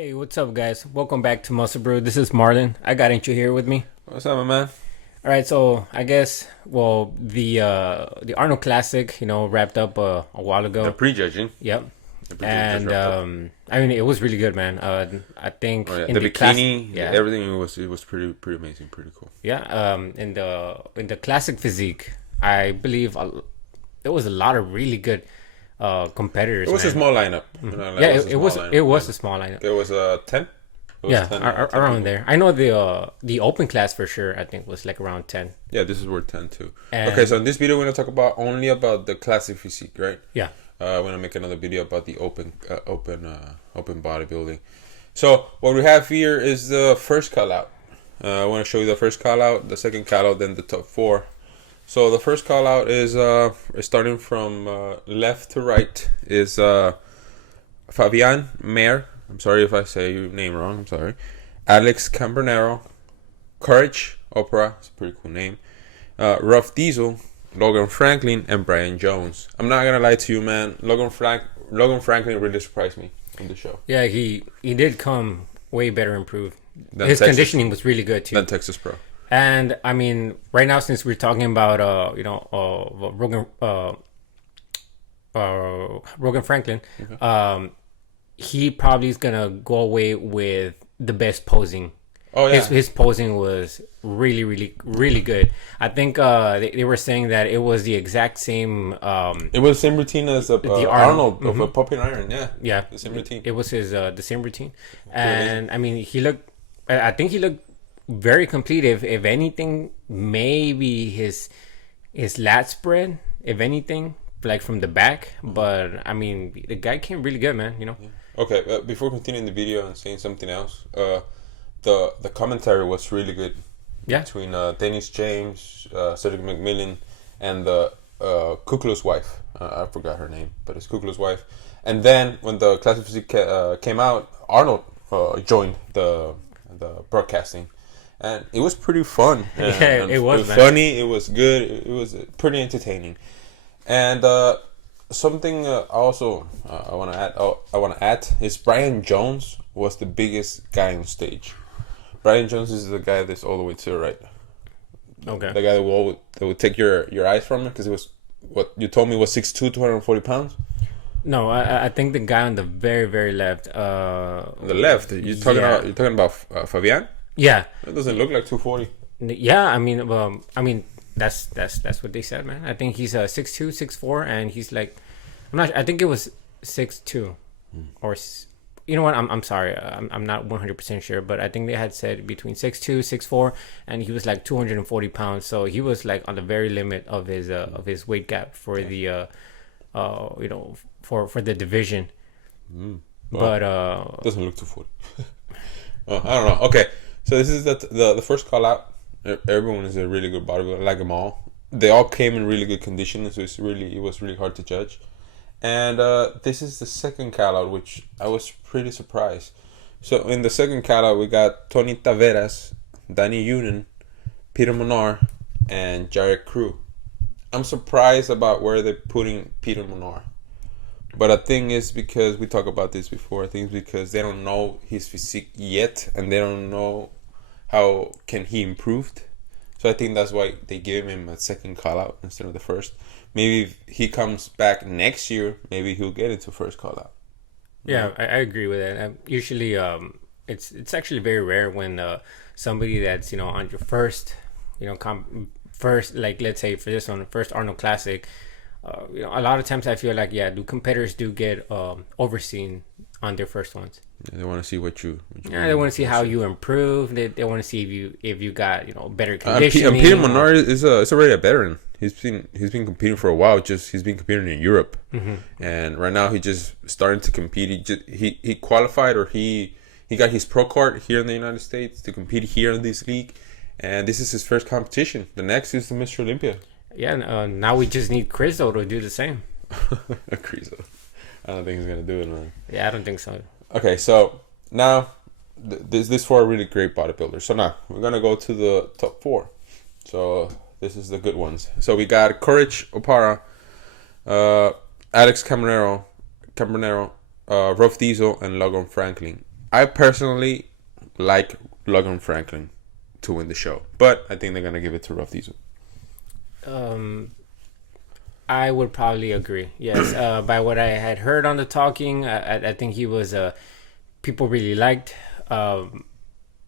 Hey, what's up, guys? Welcome back to Musclebrew. This is Marlon. I got Incho here with me. What's up, my man? All right, so I guess the Arnold Classic, wrapped up a while ago. The prejudging. Yep. The prejudging just wrapped up. I mean, it was really good, man. I think in the bikini, yeah, everything was pretty amazing, pretty cool. yeah. In the classic physique, I believe there was a lot of really good competitors. It was man. a small lineup. Yeah, it was a small lineup. It was 10. Yeah, 10 around people. there. I know the open class for sure. I think was like around 10. Yeah, this is worth 10 too. And Okay, so in this video we're gonna talk only about the classic physique, right? yeah, We're gonna make another video about the open bodybuilding. So what we have here is the first call out. I want to show you the first call out, the second call out, then the top 4. So the first call out is starting from left to right is Fabian, Mayr. I'm sorry if I say your name wrong. I'm sorry. Alex Cambronero, Courage, Opara. It's a pretty cool name. Ruff Diesel, Logan Franklin, and Brian Jones. I'm not gonna lie to you, man. Logan Franklin really surprised me in the show. yeah. He did come way better improved. Than His Texas- conditioning was really good too. Than Texas Pro. And I mean, right now since we're talking about Rogan Franklin, he probably is gonna go away with the best posing. Oh yeah. His posing was really, really, really good. I think they were saying that it was the exact same. It was the same routine as Arnold of a Popping Iron. Yeah. Yeah, The same routine. It was his the same routine, and I mean, he looked. I think he looked very complete. If anything, maybe his lat spread. If anything, like from the back. But I mean, the guy came really good, man. Yeah. Okay, before continuing the video and saying something else, the commentary was really good. Yeah. Between Dennis James, Cedric McMillan, and the Kukla's wife. I forgot her name, but it's Kukla's wife. And then when the Classic Physique came out, Arnold joined the broadcasting, and it was pretty fun. Yeah, it was funny. It was good. It was pretty entertaining. And something also I want to add is Brian Jones was the biggest guy on stage. Brian Jones is the guy that's all the way to the right. Okay. The guy that would take your eyes from it, because it was what you told me was 6'2", 240 pounds. No, I think the guy on the very, very left. On the left, you're talking about Fabian. Yeah. That doesn't look like 240. Yeah, I mean, that's what they said, man. I think he's 6'2", 6'4", and he's like, I think it was 6'2", or you know what? I'm sorry, I'm not 100% sure, but I think they had said between 6'2", 6'4", and he was like 240 pounds. So he was like on the very limit of his weight gap for the for the division. But doesn't look 240. I don't know. Okay, so this is the first call out. Everyone is a really good bodybuilder. I like them all. They all came in really good condition, so it was really hard to judge. And this is the second call out, which I was pretty surprised. So in the second call out, we got Tony Taveras, Dani Younan, Peter Monar, and Jared Crew. I'm surprised about where they're putting Peter Monar. But I think it's because we talked about this before. I think it's because they don't know his physique yet, and they don't know how can he improved. So I think that's why they gave him a second call out instead of the first. Maybe if he comes back next year, maybe he'll get into first call out. yeah, I agree with that. Usually, it's actually very rare when somebody that's on your first, first, like let's say for this one, first Arnold Classic. A lot of times I feel like competitors do get overseen on their first ones. Yeah, they want to see what you They want to see how you improve. They want to see if you got better conditioning. And Peter Monar is already a veteran. He's been competing for a while. He's been competing in Europe, and right now he just starting to compete. He qualified, or he got his pro card here in the United States to compete here in this league, and this is his first competition. The next is the Mr. Olympia. Yeah, now we just need Cristo to do the same. Cristo. I don't think he's gonna do it, man. Yeah, I don't think so. Okay, so now this four are really great bodybuilders. So now we're gonna go to the top 4. So this is the good ones. So we got Courage, Opara, Alex Cambronero, Ruff Diesel, and Logan Franklin. I personally like Logan Franklin to win the show, but I think they're gonna give it to Ruff Diesel. I would probably agree. Yes, by what I had heard on the talking, I think he was people really liked.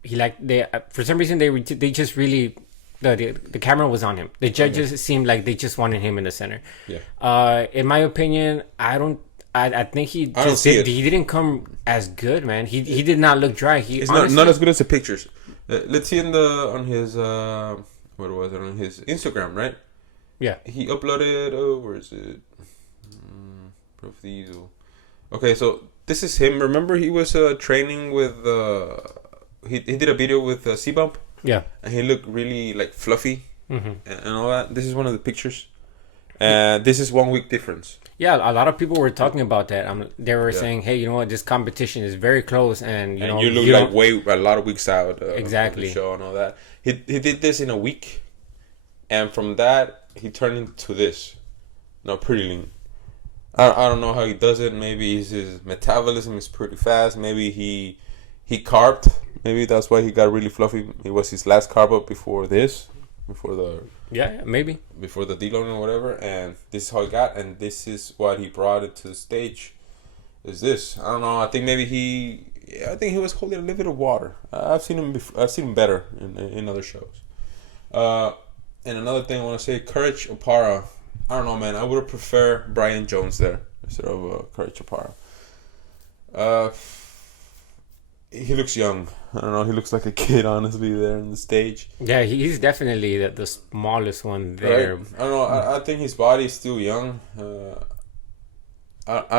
He liked they for some reason they just really the camera was on him. The judges seemed like they just wanted him in the center. Yeah. In my opinion, I think he didn't come as good, man. He did not look dry. He It's honestly, not as good as the pictures. Let's see on his what was it, on his Instagram, right? Yeah. He uploaded. Oh, where is it? Ruff Diesel. Okay, so this is him. Remember, he was training with. He did a video with C-Bump. Yeah. And he looked really like fluffy and all that. This is one of the pictures. And this is 1 week difference. Yeah, a lot of people were talking about that. They were saying, "Hey, you know what? This competition is very close, and you know you look like a lot of weeks out. Exactly. Of the show and all that. He did this in a week, and from that he turned into this. No, pretty lean. I don't know how he does it. Maybe his metabolism is pretty fast. Maybe he carved. Maybe that's why he got really fluffy. It was his last carb up before this, before the maybe before the deloading or whatever, and this is how he got, and this is what he brought it to the stage. Is this? I don't know. I think maybe I think he was holding a little bit of water. I've seen him. I've seen him better in other shows. And another thing I want to say, Courage Opara. I don't know, man. I would have preferred Brian Jones there instead of Courage Opara. He looks young. I don't know. He looks like a kid, honestly, there on the stage. Yeah, he's definitely the smallest one there. Right? I don't know. I think his body's still young. I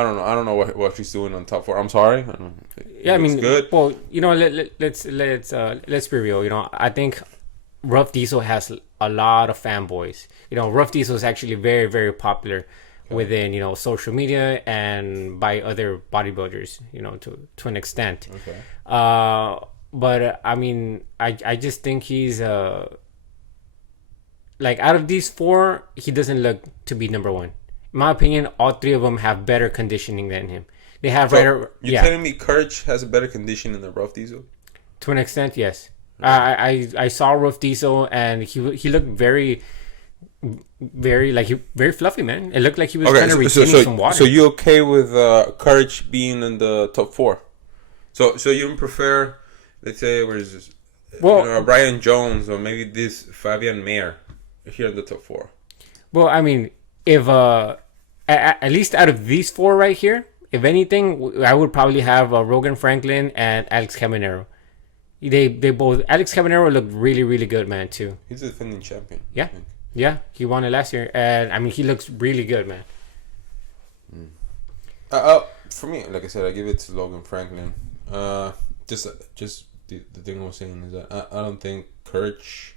don't know. I don't know what he's doing on top four. I'm sorry. Yeah, I mean, good. Well, you know, let's be real. You know, I think Ruff Diesel has a lot of fanboys. You know, Ruff Diesel is actually very, very popular within, you know, social media and by other bodybuilders, you know, to an extent. Okay. But I mean, I just think he's like, out of these four, he doesn't look to be number one. In my opinion, all three of them have better conditioning than him. They have You're telling me Courage has a better condition than Ruff Diesel? To an extent, yes. I saw Ruff Diesel and he looked very fluffy, man. It looked like he was kind of retaining some water. So you okay with Courage being in the top four? So you don't prefer, let's say, where is this? Well, Brian Jones or maybe this Fabian Mayr here in the top four? Well, I mean, if at least out of these four right here, if anything, I would probably have Logan Franklin and Alex Caminero. They both. Alex Caminero looked really, really good, man, too. He's a defending champion. Yeah, he won it last year, and I mean, he looks really good, man. For me, like I said, I give it to Logan Franklin. Just the thing I was saying is that I don't think Courage.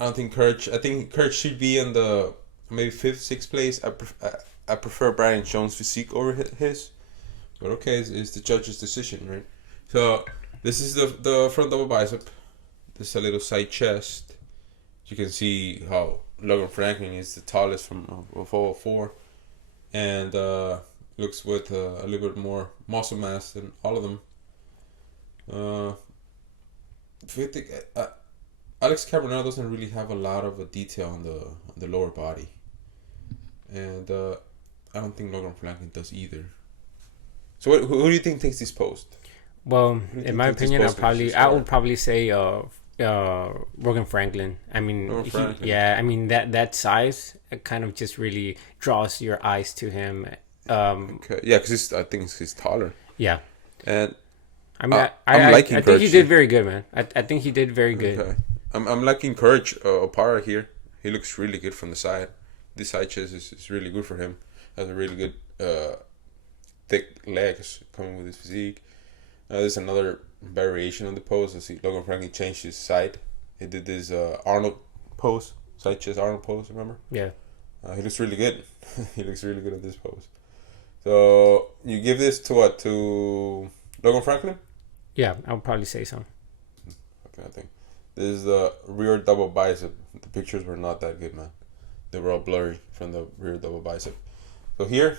I think Courage should be in the maybe 5th, 6th place. I prefer Brian Jones' physique over his, but okay, it's the judge's decision, right? So this is the front double bicep. This is a little side chest. You can see how Logan Franklin is the tallest of all four, and looks with a little bit more muscle mass than all of them. Alex Cabanero doesn't really have a lot of detail on the lower body, and I don't think Logan Franklin does either. So who do you think takes this post? Well, in my opinion, I would probably say Logan Franklin. I mean, I mean that size, it kind of just really draws your eyes to him. Okay. Yeah, because I think he's taller. Yeah, and I mean, I think he did very good, man. I think he did very good. Okay. I'm liking Courage Opara here. He looks really good from the side. This side chest is really good for him. Has a really good thick legs coming with his physique. There's another variation on the pose. I see Logan Franklin changed his side. He did this Arnold pose, side chest Arnold pose. Remember? Yeah. He looks really good. He looks really good at this pose. So you give this to what? To Logan Franklin? Yeah, I would probably say so. Okay, I think this is the rear double bicep. The pictures were not that good, man. They were all blurry from the rear double bicep. So here,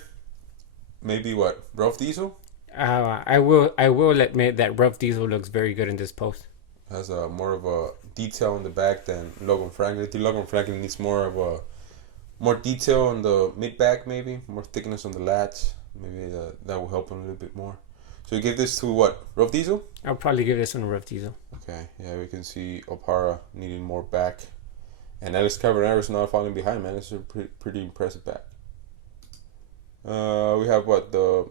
maybe what? Ruff Diesel? I will admit that Rough Diesel looks very good in this post. Has a more of a detail on the back than Logan Franklin. I think Logan Franklin needs more of a more detail on the mid back, maybe more thickness on the lats. Maybe that will help him a little bit more. So you give this to what? Rough Diesel? I'll probably give this one a Rough Diesel. Okay, yeah, we can see Opara needing more back. And Alex Cabernet not falling behind, man. It's a pretty impressive back. We have what? The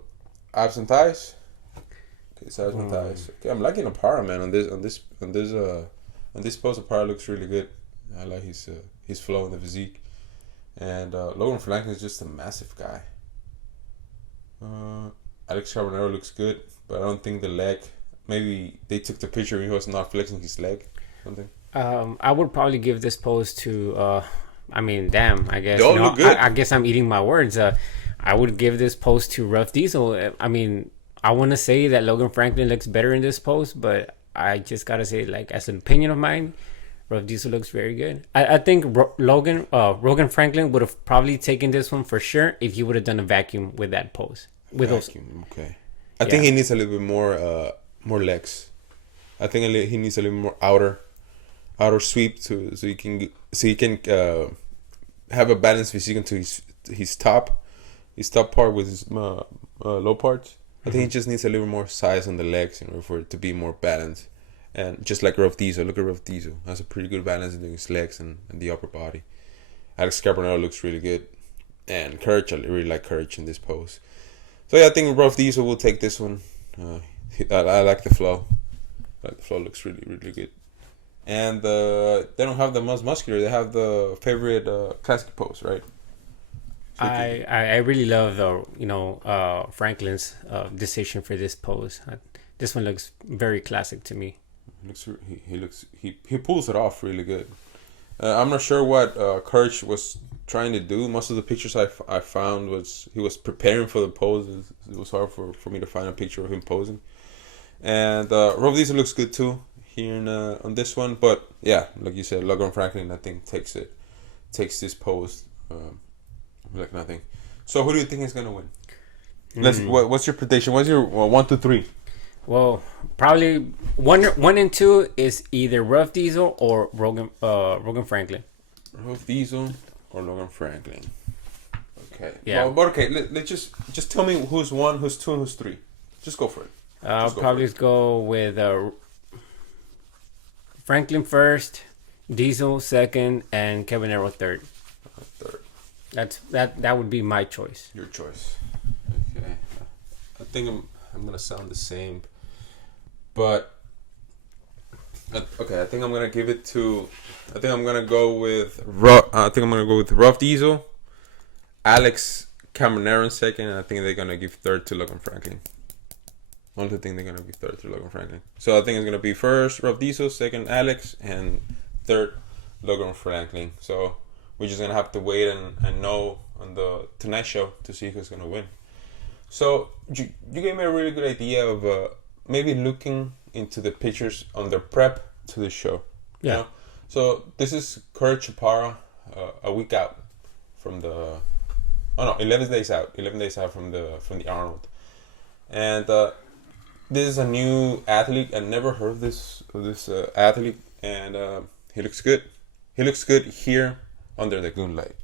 abs and thighs? Okay, so abs and thighs. Okay, I'm liking Opara, man, on this post. Opara looks really good. I like his flow and the physique. And Logan Franklin is just a massive guy. Alex Cabernet looks good, but I don't think the leg. Maybe they took the picture and he was not flexing his leg. Something. I would probably give this pose to. I mean, damn. I guess. They all look good. I guess I'm eating my words. I would give this pose to Rough Diesel. I mean, I want to say that Logan Franklin looks better in this pose, but I just gotta say, like, as an opinion of mine, Rough Diesel looks very good. I think Logan Franklin would have probably taken this one for sure if he would have done a vacuum with that pose. With vacuum, okay. I think he needs a little bit more legs. I think he needs a little more outer sweep so he can have a balanced physique into his top part with his low parts. I think he just needs a little more size on the legs in order for it to be more balanced. And just like Rough Diesel, look at Rough Diesel. Has a pretty good balance in his legs and the upper body. Alex Cabernet looks really good. And Courage, I really like Courage in this pose. So yeah, I think Rough Diesel will take this one. I like the flow. The flow looks really, really good. And they don't have the most muscular. They have the favorite classic pose, right? So I really love Franklin's decision for this pose. This one looks very classic to me. He pulls it off really good. I'm not sure what Courage was trying to do. Most of the pictures I found was he was preparing for the pose. It was hard for me to find a picture of him posing. And Rough Diesel looks good too here on this one. But yeah, like you said, Logan Franklin I think takes this pose like nothing. So who do you think is gonna win? What's your prediction? What's your 1, 2, 3? Well, probably one and two is either Rough Diesel or Logan Franklin. Rough Diesel or Logan Franklin. Okay. Yeah. Well, but okay, let's just tell me who's 1, who's 2, and who's 3. Just go for it. I'll probably go with Franklin first, Diesel second, and Cabanero third. That would be my choice. Your choice. Okay. I think I'm gonna sound the same, but okay. I think I'm gonna give it to. I think I'm gonna go with Rough Diesel, Alex Cabanero in second, and I think they're gonna give third to Logan Franklin. One to think they're gonna give third to Logan Franklin. So I think it's gonna be first Rough Diesel, second Alex, and third Logan Franklin. So we're just gonna have to wait and know on the Tonight Show to see who's gonna win. So you gave me a really good idea of maybe looking into the pictures on their prep to the show. Yeah. You know? So this is Courage Opara, a week out from the. 11 days out. 11 days out from the Arnold, and this is a new athlete. I never heard of this athlete, and he looks good. He looks good here under the moonlight.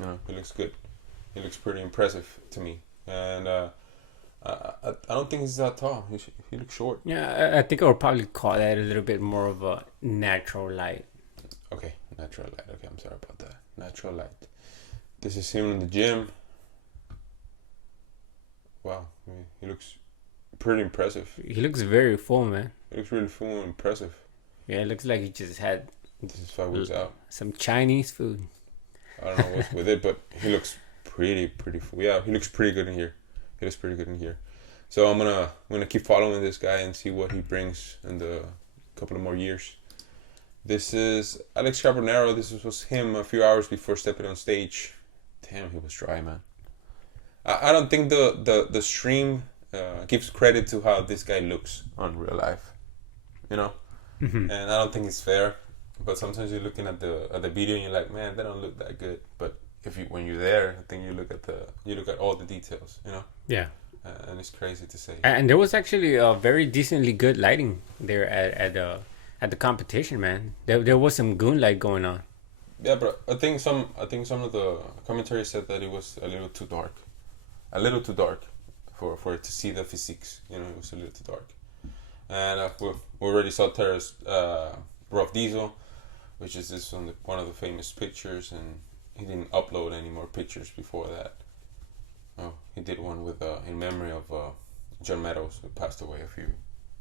You know, he looks good. He looks pretty impressive to me. And I don't think he's that tall. He looks short. Yeah, I think I would probably call that a little bit more of a natural light. Okay, natural light. Okay, I'm sorry about that. Natural light. This is him in the gym. Wow, he looks pretty impressive. He looks very full, man. He looks really full and impressive. Yeah, it looks like he just had. This is 5 weeks out. Some Chinese food. I don't know what's with it, but he looks pretty full. Yeah, he looks pretty good in here. So I'm gonna keep following this guy and see what he brings in the couple of more years. This is Alex Cabanero. This was him a few hours before stepping on stage. Damn, he was dry, man. I don't think the stream gives credit to how this guy looks on real life, you know. Mm-hmm. And I don't think it's fair. But sometimes you're looking at the video and you're like, man, they don't look that good. But when you're there, I think you look at all the details, you know. Yeah. and it's crazy to say. And there was actually a very decently good lighting there at the competition, man. There was some goon light going on. Yeah, but I think some of the commentaries said that it was a little too dark, for it to see the physiques. You know, it was a little too dark. And we already saw Terra's Ruff Diesel, which is this one of the famous pictures, and he didn't upload any more pictures before that. Oh, he did one with in memory of John Meadows, who passed away I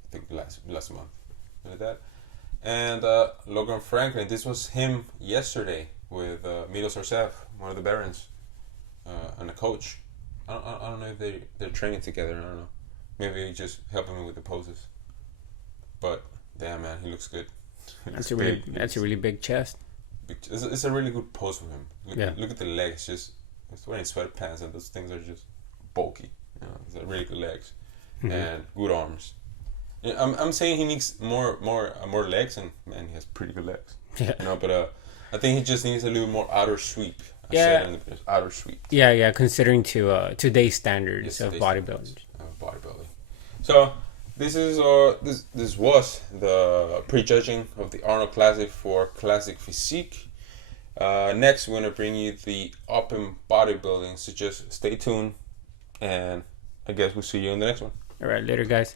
think last month. Like that. And Logan Franklin, this was him yesterday with Milos Arsev, one of the Barons, and a coach. I don't know if they're training together. I don't know. Maybe just helping me with the poses. But damn, man, he looks good. That's a really big chest. It's a really good pose for him. Look at the legs. He's wearing sweatpants, and those things are just bulky. You know, he's got really good legs and good arms. I'm saying he needs more legs, and man, he has pretty good legs. Yeah. You know, but I think he just needs a little more outer sweep. Outer sweep. Yeah. Considering today's standards of bodybuilding. So this was the prejudging of the Arnold Classic for Classic Physique. Next, we're gonna bring you the open bodybuilding. So just stay tuned, and I guess we'll see you in the next one. All right, later, guys.